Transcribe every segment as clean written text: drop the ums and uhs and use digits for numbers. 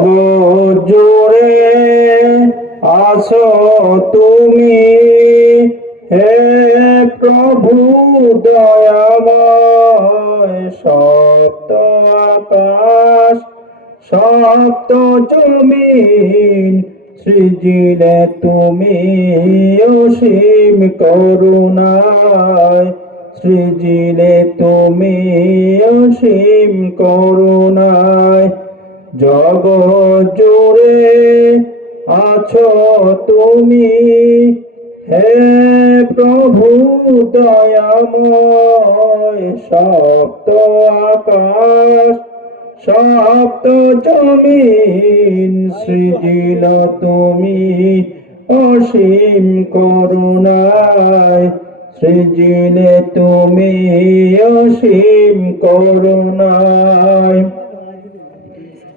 জগৎ জুড়ে আছো তুমি, হে প্রভু দয়াময়। সপ্ত আকাশ সপ্ত জমিন সৃজিলে তুমি অসীম করুণায়। সৃজিলে তুমি অসীম করুণায়। জগৎ জুড়ে আছো তুমি, হে প্রভু দয়াময়। সপ্ত আকাশ সপ্ত জমিন সৃজিল তুমি অসীম করুণায়। সৃজিলে তুমি অসীম করুণায়।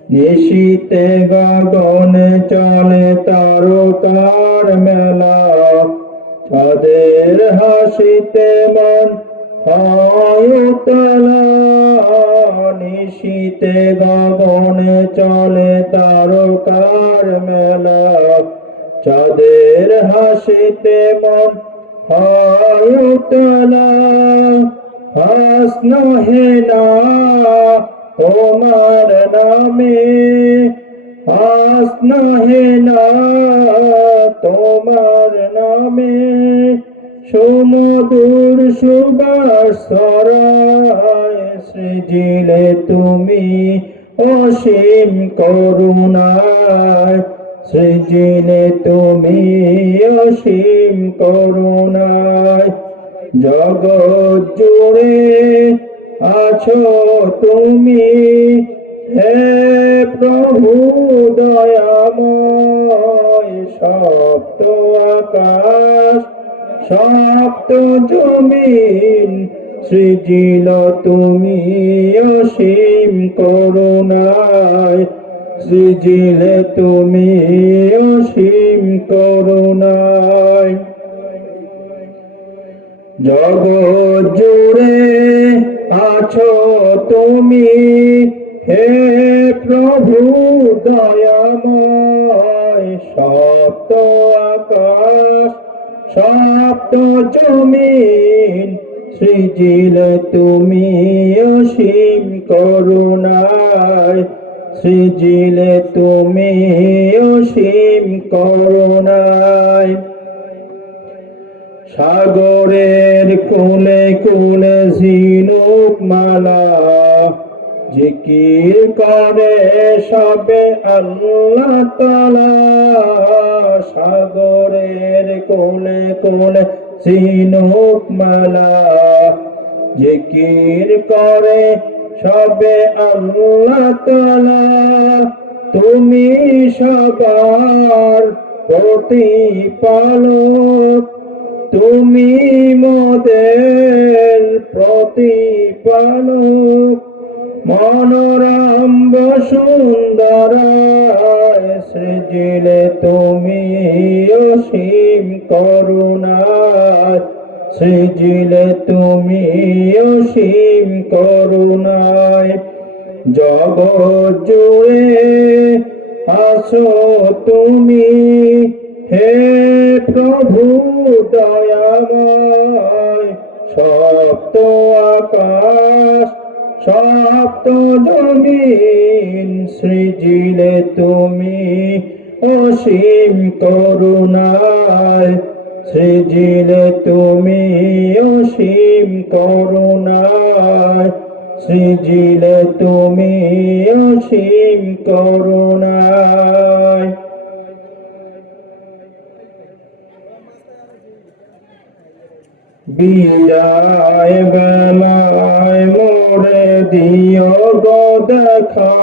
নিশীতে গগনে চলে তারকার মেলা, চাঁদের হাসিতে মন হয় উতলা। নিশীতে গগনে চলে তারকার মেলা, চাঁদের হাসিতে মন হয় উতলা। হাসন হে না তোমার নামে, হাসন হে না তোমার নামে। সুমধুর সুবাস ছড়ায়। সৃজিলে তুমি অসীম করুণায়। সৃজিলে তুমি অসীম করুণায়। জগৎ জুড়ে আছো তুমি, হে প্রভু দয়াময়। সপ্ত আকাশ সপ্ত জমিন সৃজিল তুমি অসীম করুণায়। সৃজিলে তুমি অসীম করুণায়। জগৎ জুড়ে আছো তুমি, হে প্রভু দয়াময়। সপ্ত আকাশ সপ্ত জমিন সৃজিলে তুমি অসীম করুণায়। সৃজিলে তুমি অসীম করুণায়। সাগরের কোলে কোলে ঝিনুক মালা, জিকির করে সবে আল্লাহ তাআলা। সাগরের কোলে কোলে ঝিনুক মালা, জিকির করে সবে আল্লাহ তাআলা। তুমি সবার প্রতিপালক, তুমি মোদের প্রতিপালক। মনোরম বসুন্ধরায় সৃজিলে তুমি অসীম করুণায়। সৃজিলে তুমি অসীম করুণায়। জগৎ জুড়ে আছো তুমি, হে প্রভু দয়াময়। সপ্ত আকাশ সপ্ত জমিন সৃজিলে তুমি অসীম করুণায়। সৃজিলে তুমি অসীম করুণায়। সৃজিলে তুমি অসীম করুণায়। বিদায় বেলায় মোরে দিও গো দেখা।